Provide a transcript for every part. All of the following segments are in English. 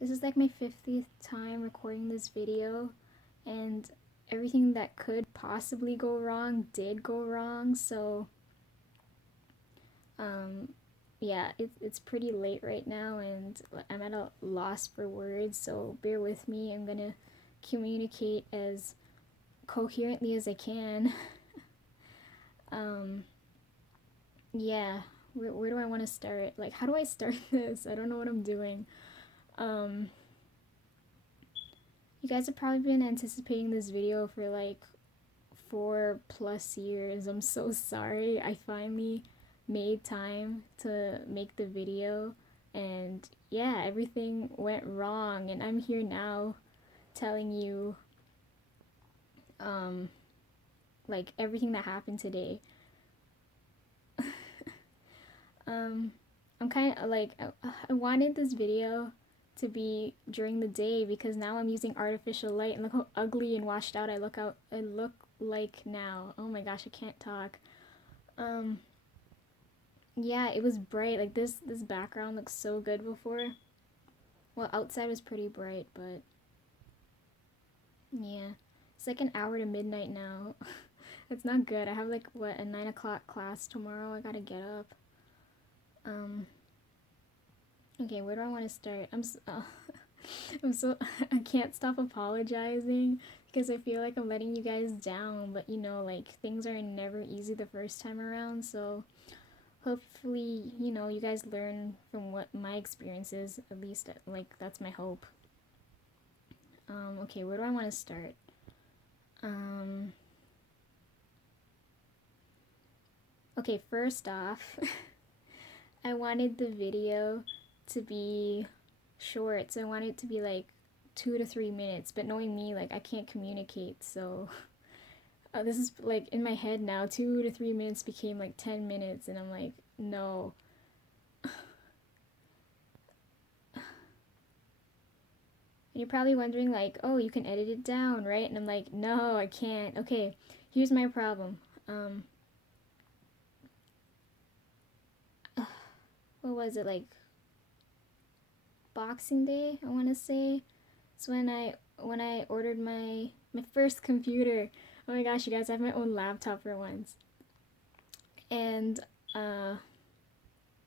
This is like my 50th time recording this video, and everything that could possibly go wrong did go wrong, so um, yeah, it's pretty late right now, and I'm at a loss for words, so bear with me. I'm gonna communicate as coherently as I can. um, yeah, where do I want to start? Like, how do I start this? I don't know what I'm doing. Um, you guys have probably been anticipating this video for like 4+ years. I'm so sorry. I finally made time to make the video, and yeah, everything went wrong, and I'm here now telling you um like everything that happened today. um I'm kind of like I wanted this video to be during the day because now I'm using artificial light, and look how ugly and washed out I look like now. Oh my gosh, I can't talk. um yeah, it was bright. Like this background looks so good before. Well, outside was pretty bright, but yeah, it's like an hour to midnight now. It's not good. I have like what, a 9 o'clock class tomorrow. I gotta get up. um okay, where do I want to start? I'm so I can't stop apologizing because I feel like I'm letting you guys down, but like things are never easy the first time around, so hopefully, you guys learn from what my experience is, at least, like, that's my hope. Okay, where do I want to start? Um, okay, first off, I wanted the video to be short, so I wanted it to be like 2 to 3 minutes, but knowing me, like, I can't communicate, so this is like in my head now. 2 to 3 minutes became like 10 minutes, and I'm like, no. And you're probably wondering, like, oh, you can edit it down, right? And I'm like, no, I can't. Okay, here's my problem. Um, what was it, like Boxing Day? I want to say it's when I ordered my first computer. Oh my gosh, you guys, I have my own laptop for once, and I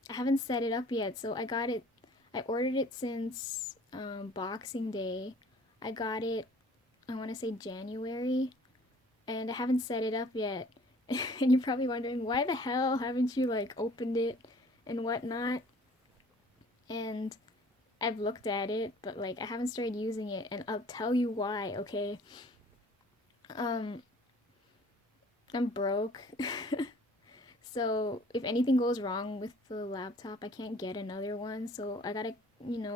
haven't set it up yet. So I got it. I ordered it since Boxing Day. I got it. I want to say January, and I haven't set it up yet. And you're probably wondering, why the hell haven't you like opened it and whatnot? And I've looked at it, but like I haven't started using it, and I'll tell you why. Okay, um, I'm broke. So if anything goes wrong with the laptop, I can't get another one. So I gotta,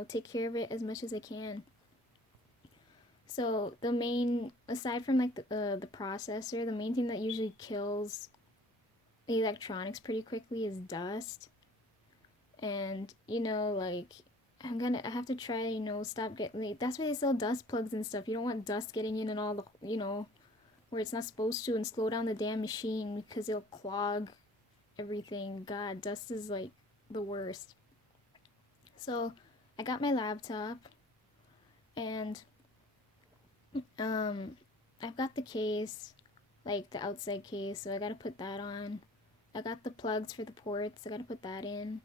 take care of it as much as I can. So the main, aside from like the processor, the main thing that usually kills electronics pretty quickly is dust. And like I have to try, stop getting, like, that's why they sell dust plugs and stuff. You don't want dust getting in and all the, where it's not supposed to, and slow down the damn machine because it'll clog everything. God, dust is like the worst. So I got my laptop, and um I've got the case, like the outside case, so I gotta put that on. I got the plugs for the ports, I gotta put that in.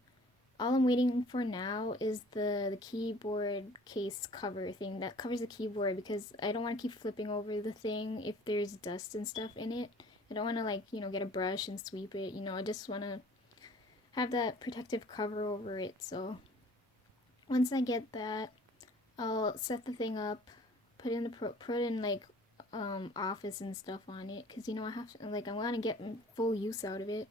All I'm waiting for now is the keyboard case cover thing that covers the keyboard, because I don't want to keep flipping over the thing if there's dust and stuff in it. I don't want to, like, get a brush and sweep it. I just want to have that protective cover over it. So once I get that, I'll set the thing up, put in like office and stuff on it, because I have to, like, I want to get full use out of it.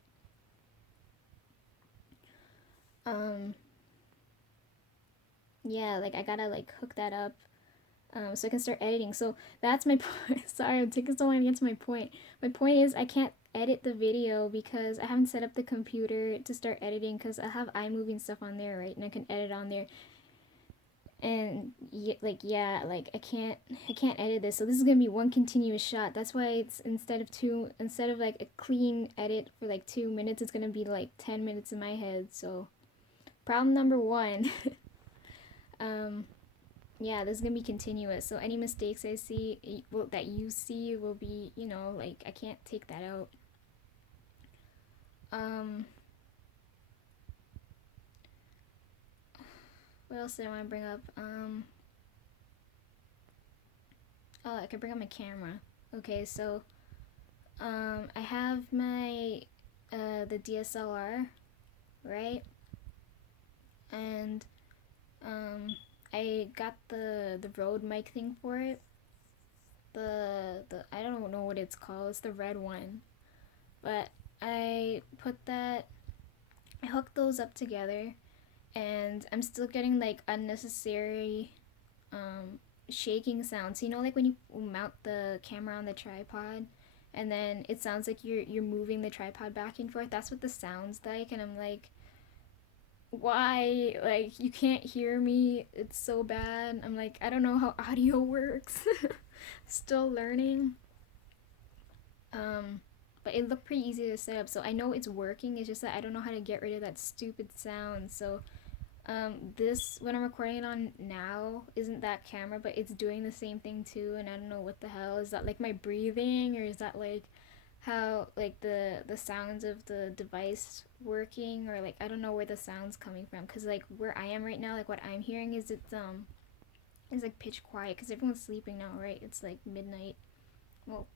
um yeah, like I gotta like hook that up, so I can start editing. So that's my point. Sorry, I'm taking so long to get to my point. My point is I can't edit the video because I haven't set up the computer to start editing, because I have iMovie and stuff on there, right? And I can edit on there. And like I can't edit this. So this is gonna be one continuous shot. That's why it's instead of like a clean edit for like 2 minutes, it's gonna be like 10 minutes in my head. So problem number one. um yeah, this is gonna be continuous. So any mistakes I see, that you see, will be, like, I can't take that out. Um, what else did I want to bring up? Oh, I could bring up my camera. Okay, so I have my the DSLR, right? And I got the Rode mic thing for it. The I don't know what it's called. It's the red one. But I put that I hooked those up together, and I'm still getting like unnecessary shaking sounds. Like when you mount the camera on the tripod, and then it sounds like you're moving the tripod back and forth. That's what the sounds like, and I'm like, why? Like, you can't hear me. It's so bad. I'm like, I don't know how audio works. Still learning. But it looked pretty easy to set up, so I know it's working. It's just that I don't know how to get rid of that stupid sound. So this, what I'm recording it on now, isn't that camera, but it's doing the same thing too, and I don't know what the hell. Is that like my breathing, or is that like how, like, the sounds of the device working, or like I don't know where the sound's coming from, because like where I am right now, like what I'm hearing is it's like pitch quiet because everyone's sleeping now, right? It's like midnight, well,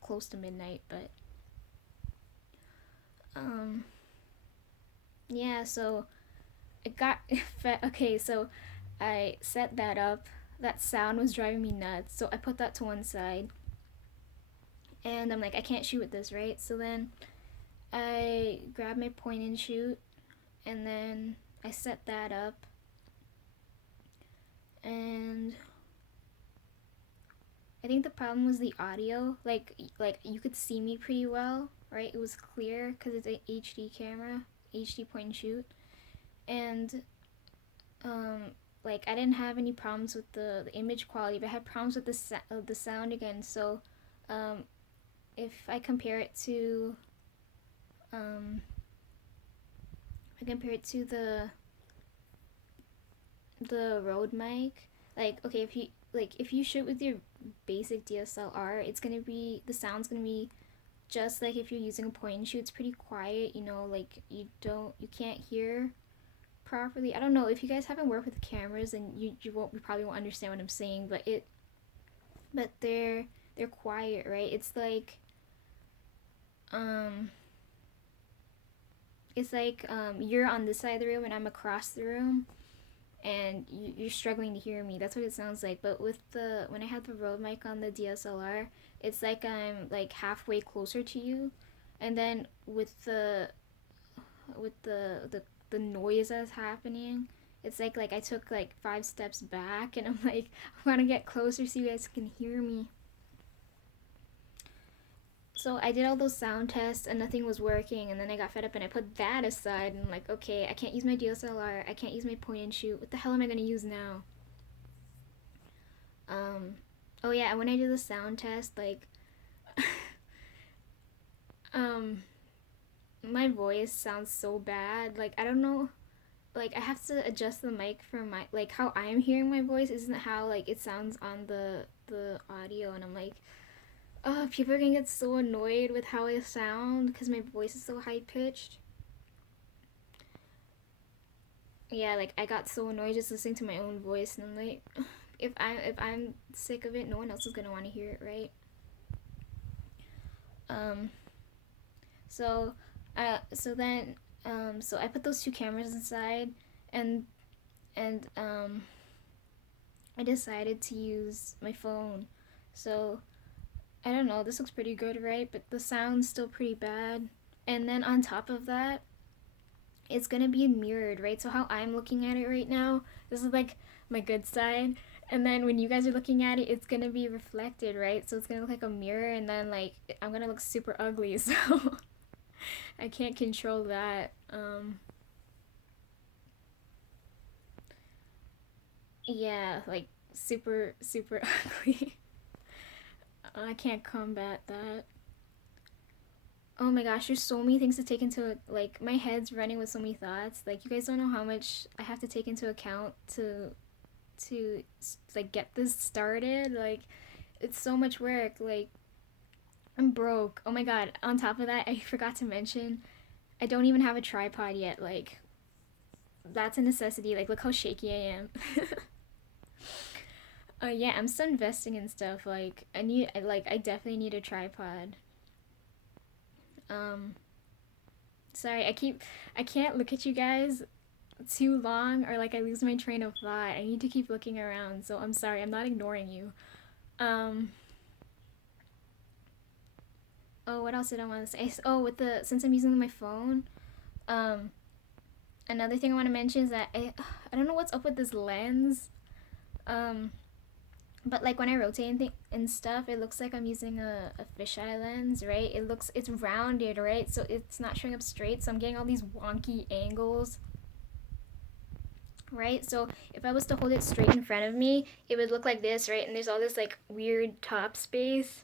close to midnight, but um yeah, so it got okay, so I set that up. That sound was driving me nuts, so I put that to one side, and I'm like, I can't shoot with this, right? So then I grabbed my point and shoot, and then I set that up, and I think the problem was the audio. Like you could see me pretty well, right? It was clear because it's an HD camera, HD point and shoot, and um, like I didn't have any problems with the image quality, but I had problems with the sound again. So um, if I compare it to um, the Rode mic, like, okay, if you shoot with your basic DSLR, it's gonna be, the sound's gonna be just like if you're using a point and shoot. It's pretty quiet, like you can't hear properly. I don't know, if you guys haven't worked with cameras, and you probably won't understand what I'm saying, but they're quiet, right? Um it's like you're on this side of the room and I'm across the room, and you're struggling to hear me. That's what it sounds like. But when I have the Rode mic on the DSLR, it's like I'm like halfway closer to you, and then with the noise that's happening, it's like I took like 5 steps back, and I'm like, I want to get closer so you guys can hear me. So I did all those sound tests and nothing was working, and then I got fed up and I put that aside, and I'm like, okay, I can't use my DSLR, I can't use my point and shoot. What the hell am I gonna use now? Um, oh yeah, and when I did the sound test, like, um, my voice sounds so bad. Like, I don't know. Like, I have to adjust the mic for my, like, how I'm hearing my voice isn't how like it sounds on the audio, and I'm like, oh, people are gonna get so annoyed with how I sound because my voice is so high pitched. Yeah, like I got so annoyed just listening to my own voice, and I'm like, if I'm sick of it, no one else is gonna want to hear it, right? Um, so, so I put those two cameras inside, and and I decided to use my phone. So I don't know, this looks pretty good, right? But the sound's still pretty bad. And then on top of that, it's gonna be mirrored, right? So how I'm looking at it right now, this is like my good side. And then when you guys are looking at it, it's gonna be reflected, right? So it's gonna look like a mirror, and then like I'm gonna look super ugly. So I can't control that. Yeah, like super super ugly. I can't combat that. Oh my gosh, there's so many things to take into, like, my head's running with so many thoughts. Like, you guys don't know how much I have to take into account to to like get this started. Like it's so much work. Like I'm broke. Oh my god. On top of that, I forgot to mention I don't even have a tripod yet. Like that's a necessity. Like look how shaky I am. Yeah, I'm still investing in stuff. Like I definitely need a tripod. Um sorry, I can't look at you guys too long or like I lose my train of thought. I need to keep looking around. So I'm sorry. I'm not ignoring you. Um oh, what else did I want to say? Oh, with the since I'm using my phone, um another thing I want to mention is that I don't know what's up with this lens. Um but like when I rotate and stuff, it looks like I'm using a fisheye lens, right? It's rounded, right? So it's not showing up straight, so I'm getting all these wonky angles, right? So if I was to hold it straight in front of me, it would look like this, right? And there's all this like weird top space.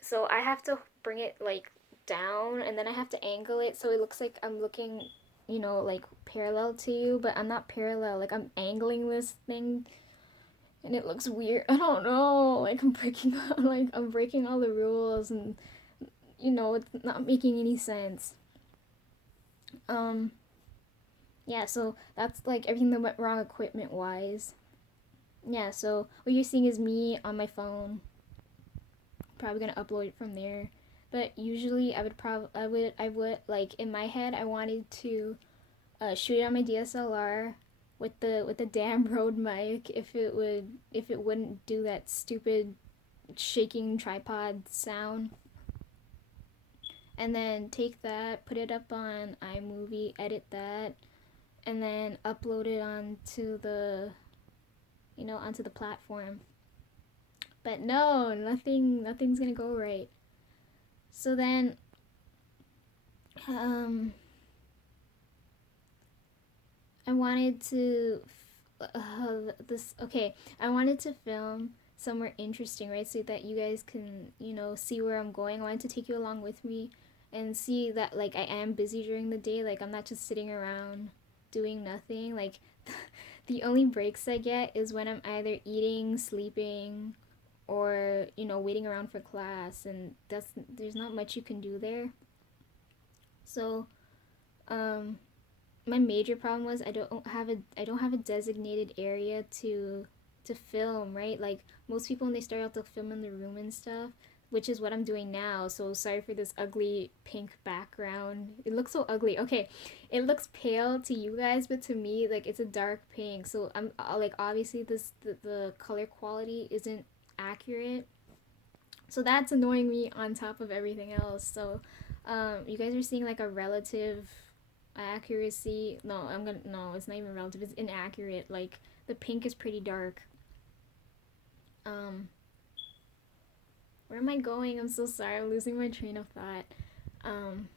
So I have to bring it like down and then I have to angle it so it looks like I'm looking, like parallel to you, but I'm not parallel. Like I'm angling this thing and it looks weird. I don't know. Like I'm breaking all the rules and it's not making any sense. Um yeah, so that's like everything that went wrong equipment wise. Yeah, so what you're seeing is me on my phone. Probably gonna upload it from there. But usually I would like in my head I wanted to shoot it on my DSLR with the damn Rode mic if it wouldn't do that stupid shaking tripod sound. And then take that, put it up on iMovie, edit that, and then upload it onto the platform. But no, nothing's gonna go right. So then, um, I wanted to, I wanted to film somewhere interesting, right? So that you guys can, see where I'm going. I wanted to take you along with me and see that, like, I am busy during the day. Like, I'm not just sitting around doing nothing. Like, the only breaks I get is when I'm either eating, sleeping, or, waiting around for class. And there's not much you can do there. So, um, my major problem was I don't have a designated area to film, right? Like most people when they start out they'll film in the room and stuff, which is what I'm doing now. So sorry for this ugly pink background. It looks so ugly. Okay, it looks pale to you guys, but to me like it's a dark pink. So I'm like obviously the color quality isn't accurate. So that's annoying me on top of everything else. So you guys are seeing like a relative accuracy. No, it's not even relative. It's inaccurate. Like the pink is pretty dark. Um, where am I going? I'm so sorry. I'm losing my train of thought. Um,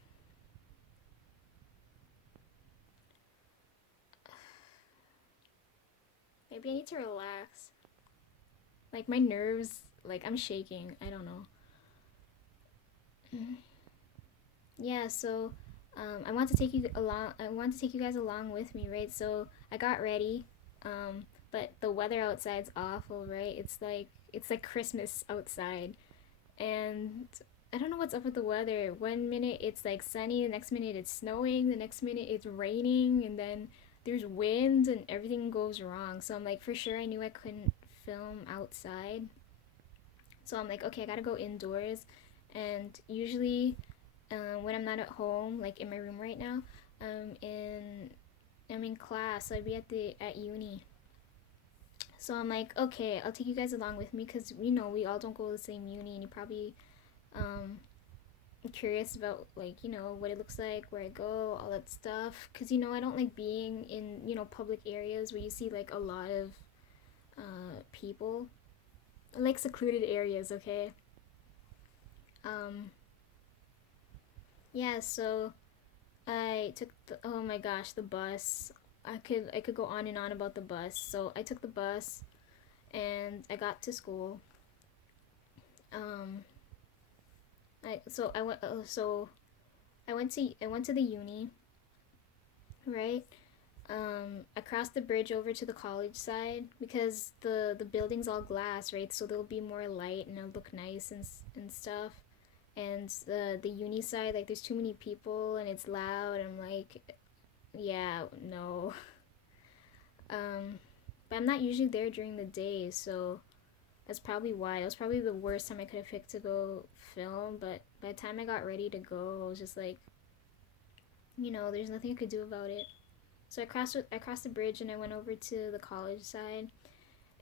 maybe I need to relax. Like my nerves. Like I'm shaking. I don't know. Yeah. So I want to take you along. I want to take you guys along with me, right? So I got ready, but the weather outside's awful, right? It's like Christmas outside, and I don't know what's up with the weather. One minute it's like sunny, the next minute it's snowing, the next minute it's raining, and then there's wind and everything goes wrong. So I'm like, for sure, I knew I couldn't film outside. So I'm like, okay, I gotta go indoors, and usually when I'm not at home, like in my room right now, I'm in I'm in class. So I'd be at uni. So I'm like, okay, I'll take you guys along with me because we all don't go to the same uni, and you probably um curious about like what it looks like, where I go, all that stuff. Because I don't like being in public areas where you see like a lot of people. I like secluded areas, okay. Um, yeah, so I took oh my gosh, the bus. I could go on and on about the bus. So I took the bus and I got to school. Um, I so I went so I went to the uni, right? across the bridge over to the college side because the building's all glass, right? So there'll be more light and it'll look nice and stuff. And the uni side, like there's too many people and it's loud. I'm like, yeah, no. But I'm not usually there during the day, so that's probably why. It was probably the worst time I could have picked to go film. But by the time I got ready to go, I was just like, there's nothing I could do about it. So I crossed the bridge and I went over to the college side,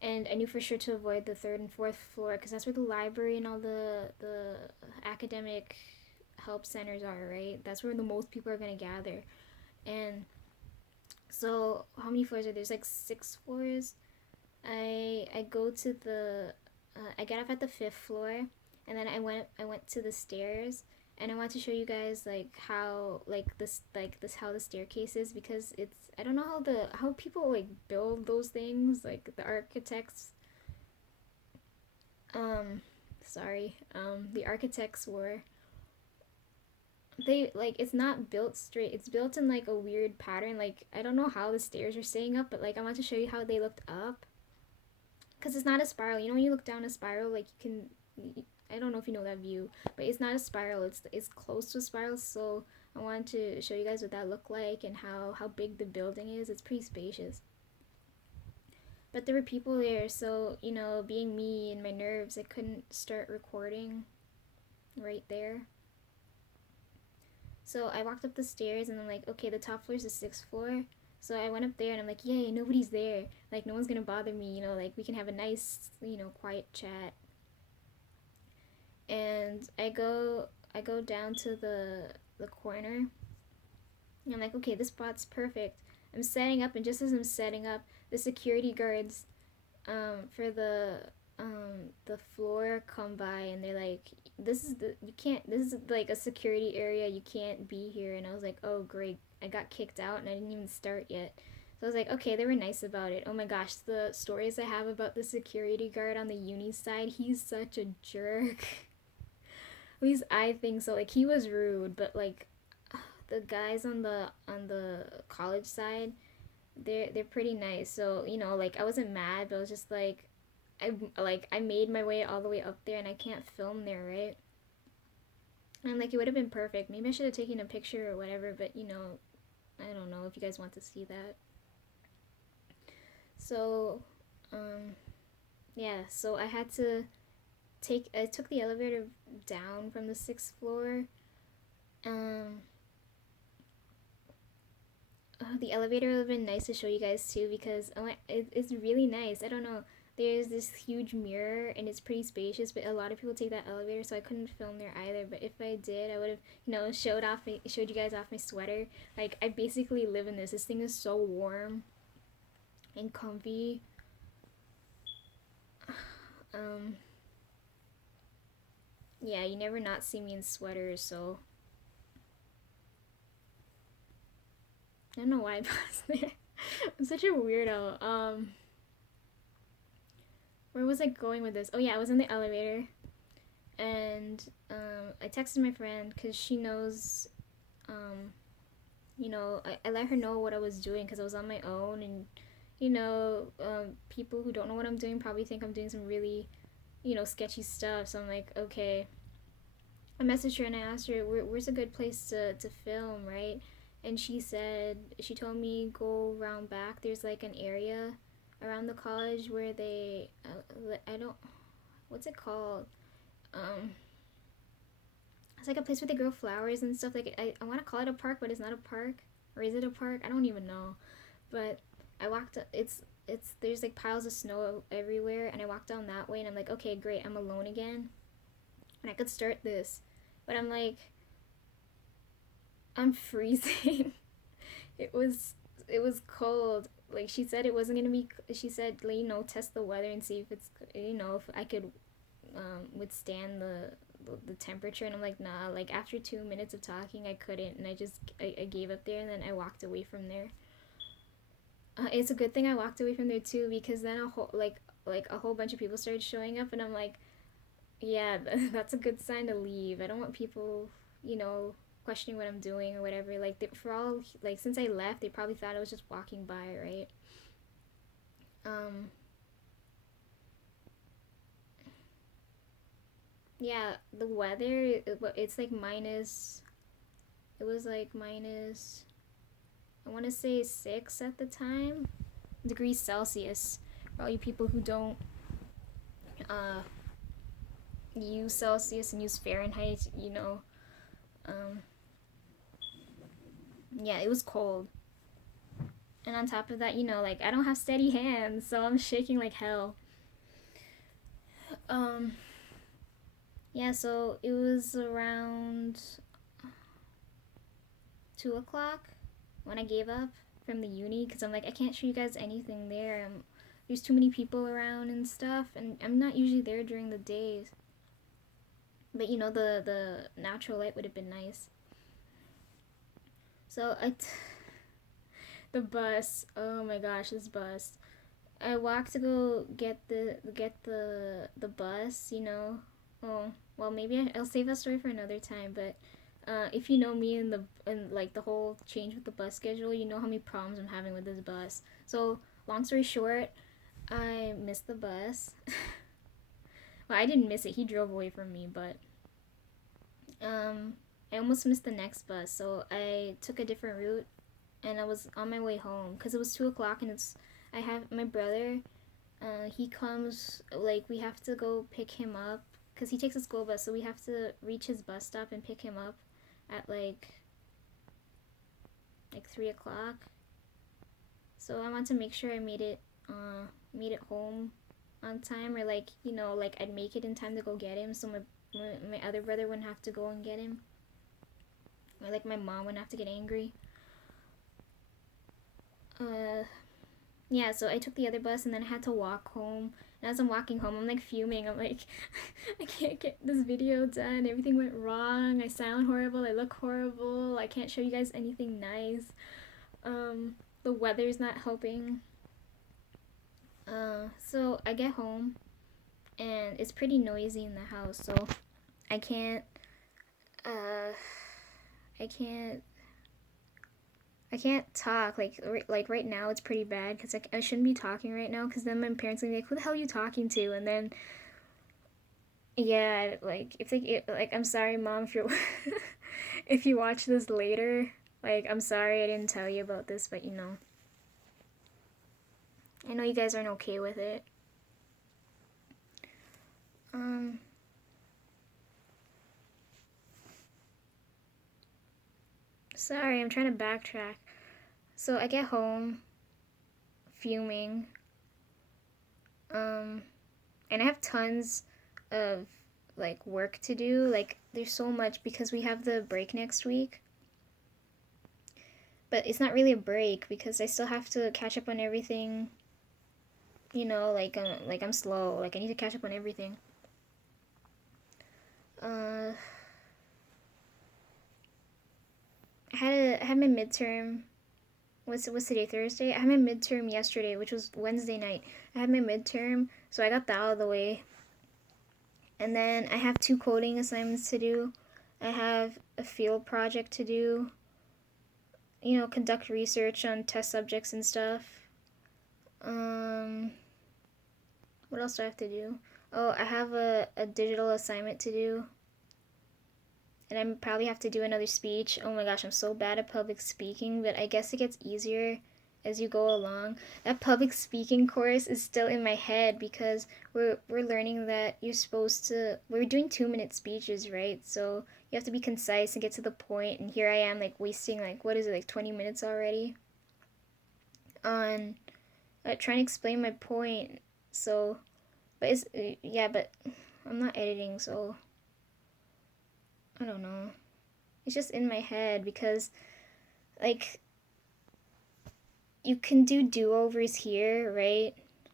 and I knew for sure to avoid the third and fourth floor because that's where the library and all the academic help centers are, right? That's where the most people are gonna gather. And so how many floors are there? There's like 6 floors. I go to the I get off at the fifth floor, and then I went to the stairs, and I want to show you guys like how the staircase is because it's I don't know how people like build those things, like the architects um the architects were they like it's not built straight, it's built in like a weird pattern. Like I don't know how the stairs are staying up, but like I want to show you how they looked up because it's not a spiral. When you look down a spiral, like you can, I don't know if you know that view, but it's not a spiral. It's close to a spiral. So I wanted to show you guys what that looked like and how big the building is. It's pretty spacious. But there were people there, so being me and my nerves, I couldn't start recording right there. So I walked up the stairs and I'm like, okay, the top floor is the sixth floor. So I went up there and I'm like, yay, nobody's there. Like no one's gonna bother me, like we can have a nice, quiet chat. And I go down to the corner. And I'm like, okay, this spot's perfect. I'm setting up, and just as I'm setting up, the security guards for the floor come by, and they're like, this is like a security area, you can't be here. And I was like, oh great, I got kicked out and I didn't even start yet. So I was like, okay, they were nice about it. Oh my gosh, the stories I have about the security guard on the uni side, he's such a jerk. At least I think so. Like he was rude, but like the guys on the college side, they're pretty nice. So like I wasn't mad, but I was just like, I made my way all the way up there, and I can't film there, right? And like it would have been perfect. Maybe I should have taken a picture or whatever, but I don't know if you guys want to see that. So, yeah. So I took the elevator down from the sixth floor. Um, the elevator would have been nice to show you guys too because it's really nice. I don't know. There's this huge mirror and it's pretty spacious, but a lot of people take that elevator, so I couldn't film there either. But if I did, I would have, showed you guys off my sweater. Like I basically live in this. This thing is so warm and comfy. Um, yeah, you never not see me in sweaters, so I don't know why I paused there. I'm such a weirdo. Where was I going with this? Oh yeah, I was in the elevator, and I texted my friend because she knows. I let her know what I was doing because I was on my own, and people who don't know what I'm doing probably think I'm doing some really, sketchy stuff. So I'm like, okay. I messaged her and I asked her, where's a good place to film, right? And she told me go around back. There's like an area around the college where I don't, what's it called? Um, it's like a place where they grow flowers and stuff. Like I want to call it a park, but it's not a park. Or is it a park? I don't even know. But I walked. It's there's like piles of snow everywhere, and I walked down that way, and I'm like, okay, great, I'm alone again, and I could start this, but I'm like, I'm freezing. it was cold. Like she said, it wasn't gonna be. She said, like, test the weather and see if it's if I could withstand the temperature. And I'm like, nah. Like after 2 minutes of talking, I couldn't, and I gave up there, and then I walked away from there. It's a good thing I walked away from there too, because then a whole bunch of people started showing up, and I'm like, yeah, that's a good sign to leave. I don't want people, questioning what I'm doing or whatever. Like for all like since I left, they probably thought I was just walking by, right? Um, yeah, the weather it's like minus. It was like minus. I want to say 6 at the time, degrees Celsius. For all you people who don't uh, use Celsius and use Fahrenheit, you know, um, yeah, it was cold. And on top of that, you know, like I don't have steady hands, so I'm shaking like hell. Um, yeah, so it was around 2 o'clock when I gave up from the uni because I'm like, I can't show you guys anything there. There's too many people around and stuff, and I'm not usually there during the days. But you know, the natural light would have been nice. So the bus. Oh my gosh, this bus. I walked to go get the bus. You know. Oh well, maybe I'll save that story for another time. But if you know me and like the whole change with the bus schedule, you know how many problems I'm having with this bus. So long story short, I missed the bus. Well, I didn't miss it. He drove away from me, but um, I almost missed the next bus. So I took a different route, and I was on my way home because it was 2 o'clock, and I have my brother. He comes like we have to go pick him up because he takes a school bus, so we have to reach his bus stop and pick him up at like 3 o'clock. So I want to make sure I made it home on time, or like you know like I'd make it in time to go get him, so my other brother wouldn't have to go and get him, or like my mom wouldn't have to get angry. Uh, yeah, so I took the other bus and then I had to walk home. And as I'm walking home, I'm like fuming. I'm like, I can't get this video done. Everything went wrong. I sound horrible. I look horrible. I can't show you guys anything nice. The weather's not helping. So I get home and it's pretty noisy in the house. So I can't. Uh, I can't I can't talk like right now. It's pretty bad because I shouldn't be talking right now because then my parents will be like, "Who the hell are you talking to?" And then yeah, like if like I'm sorry, mom, if you're if you watch this later, like I'm sorry I didn't tell you about this, but you know, I know you guys aren't okay with it. Um, Sorry, I'm trying to backtrack. So I get home, fuming, and I have tons of like work to do. Like there's so much because we have the break next week. But it's not really a break because I still have to catch up on everything. You know, like I'm slow. Like I need to catch up on everything. Uh, I had my midterm. What's today? Thursday. I had my midterm yesterday, which was Wednesday night. I had my midterm, so I got that out of the way. And then I have 2 coding assignments to do. I have a field project to do. You know, conduct research on test subjects and stuff. What else do I have to do? Oh, I have a digital assignment to do. And I probably have to do another speech. Oh my gosh, I'm so bad at public speaking, but I guess it gets easier as you go along. That public speaking course is still in my head because we're learning that you're supposed to we're doing 2-minute speeches, right? So you have to be concise and get to the point, and here I am like wasting like what is it, like 20 minutes already on trying to explain my point. So but it's yeah, but I'm not editing, so I don't know. It's just in my head because, like, you can do do-overs here, right?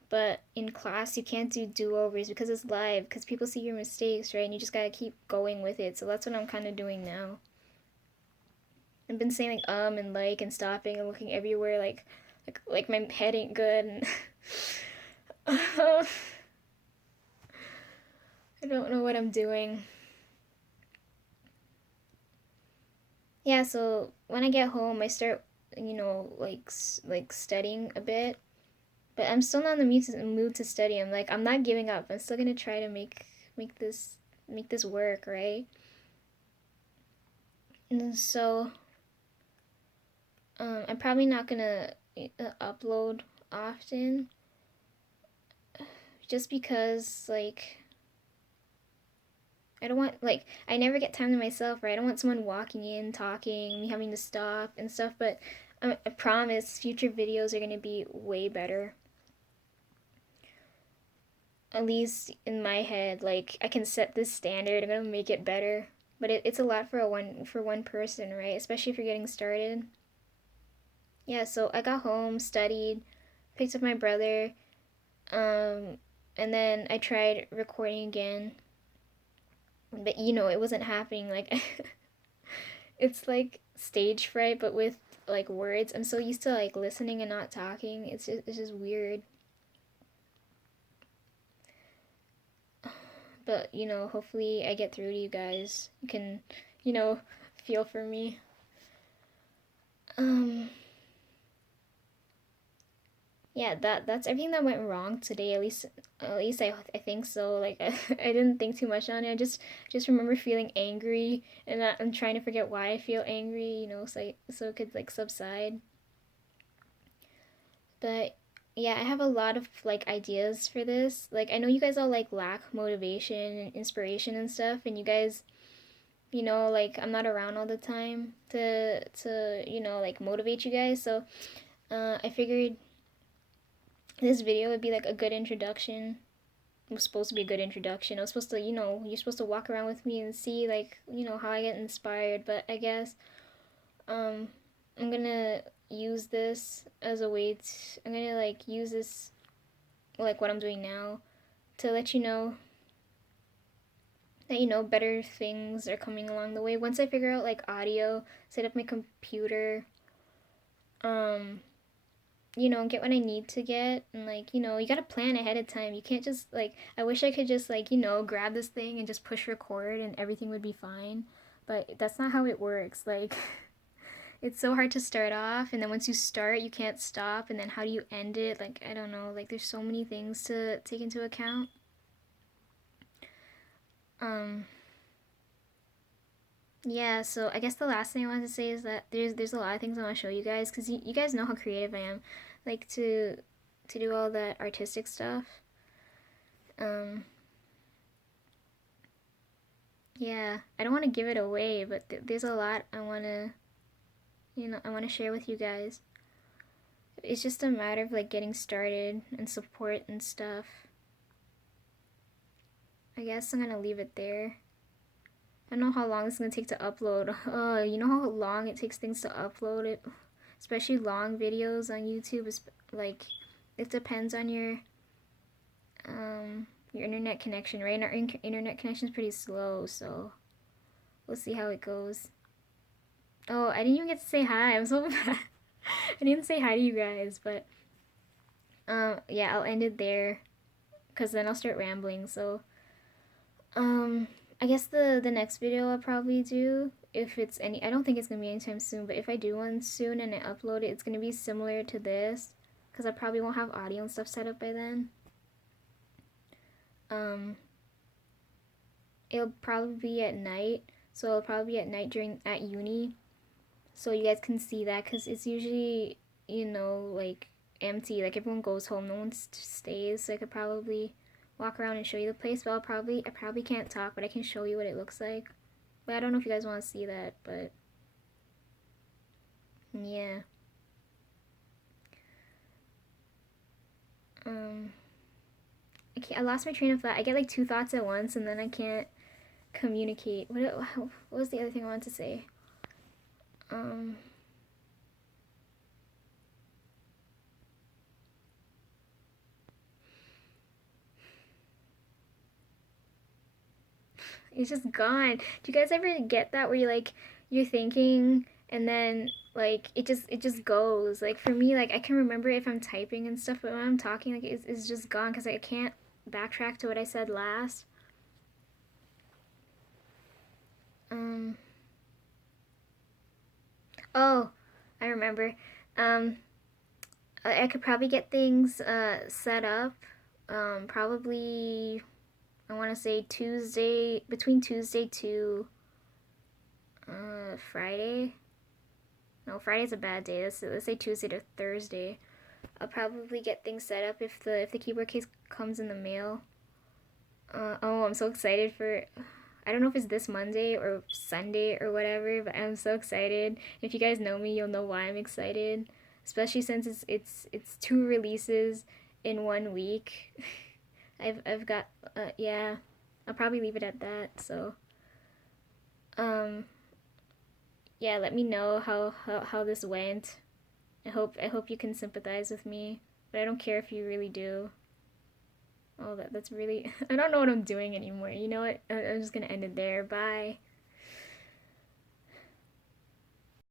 But in class, you can't do do-overs because it's live, because people see your mistakes, right? And you just gotta keep going with it. So that's what I'm kind of doing now. I've been saying like and like and stopping and looking everywhere, like my head ain't good. And I don't know what I'm doing. yeah, so when I get home, I start, like studying a bit. But I'm still not in the mood to study. I'm not giving up. I'm still gonna try to make this make this work, right? And so I'm probably not gonna upload often, just because I don't want I never get time to myself, right? I don't want someone walking in, talking, me having to stop and stuff. But I promise, future videos are gonna be way better. At least in my head, like I can set this standard. I'm gonna make it better. But it's a lot for one person, right? Especially if you're getting started. Yeah, so I got home, studied, picked up my brother, um, and then I tried recording again. But it wasn't happening. It's like stage fright, but with like words. I'm so used to like listening and not talking. It's just weird. But hopefully I get through to you guys. You can, you know, feel for me. Um, yeah, that's everything that went wrong today. At least I think so. Like I didn't think too much on it. I just remember feeling angry, and I'm trying to forget why I feel angry. So it could like subside. But yeah, I have a lot of like ideas for this. Like I know you guys all like lack motivation and inspiration and stuff, and you guys, like I'm not around all the time to like motivate you guys. So I figured this video would be like a good introduction. It was supposed to be a good introduction. I was supposed to, you're supposed to walk around with me and see like, how I get inspired. But I guess um, I'm gonna use this as a way to, I'm gonna like use this like what I'm doing now to let you know that better things are coming along the way. Once I figure out like audio, set up my computer, um, get what I need to get, and like, you gotta plan ahead of time. You can't just like, I wish I could just like, grab this thing and just push record and everything would be fine. But that's not how it works. Like, it's so hard to start off, and then once you start, you can't stop, and then how do you end it? Like, I don't know. Like, there's so many things to take into account. Um, yeah, so I guess the last thing I wanted to say is that there's a lot of things I want to show you guys because you guys know how creative I am, like to do all that artistic stuff. Um, yeah, I don't want to give it away, but there's a lot I want to share with you guys. It's just a matter of like getting started and support and stuff. I guess I'm gonna leave it there. I don't know how long it's gonna take to upload. You know how long it takes things to upload it, especially long videos on YouTube. Is like, it depends on your internet connection, right? And our internet connection is pretty slow, so we'll see how it goes. Oh, I didn't even get to say hi. I'm so bad. I didn't say hi to you guys, but yeah, I'll end it there, cause then I'll start rambling. So um, I guess the next video I'll probably do, if it's any, I don't think it's gonna be anytime soon, but if I do one soon and I upload it, it's gonna be similar to this, cause I probably won't have audio and stuff set up by then. Um, it'll probably be at night, so it'll probably be at night at uni, so you guys can see that, cause it's usually like empty, like everyone goes home, no one stays, so I could probably walk around and show you the place. But I probably can't talk, but I can show you what it looks like. But I don't know if you guys want to see that, but yeah. Um, I lost my train of thought. I get like two thoughts at once, and then I can't communicate. What was the other thing I wanted to say? Um, it's just gone. Do you guys ever get that where you're thinking and then like it just goes? Like for me, like I can remember if I'm typing and stuff, but when I'm talking, like it's just gone because I can't backtrack to what I said last. Um, Oh, I remember. Um, I could probably get things set up. Probably I want to say Tuesday, between Tuesday to Friday. No, Friday's a bad day. Let's say Tuesday to Thursday. I'll probably get things set up if the keyboard case comes in the mail. Oh, I'm so excited for. I don't know if it's this Monday or Sunday or whatever, but I'm so excited. If you guys know me, you'll know why I'm excited. Especially since it's two releases in 1 week. I've got yeah. I'll probably leave it at that. So um yeah, let me know how this went. I hope you can sympathize with me, but I don't care if you really do. Oh, that's really. I don't know what I'm doing anymore. You know what? I'm just gonna end it there. Bye.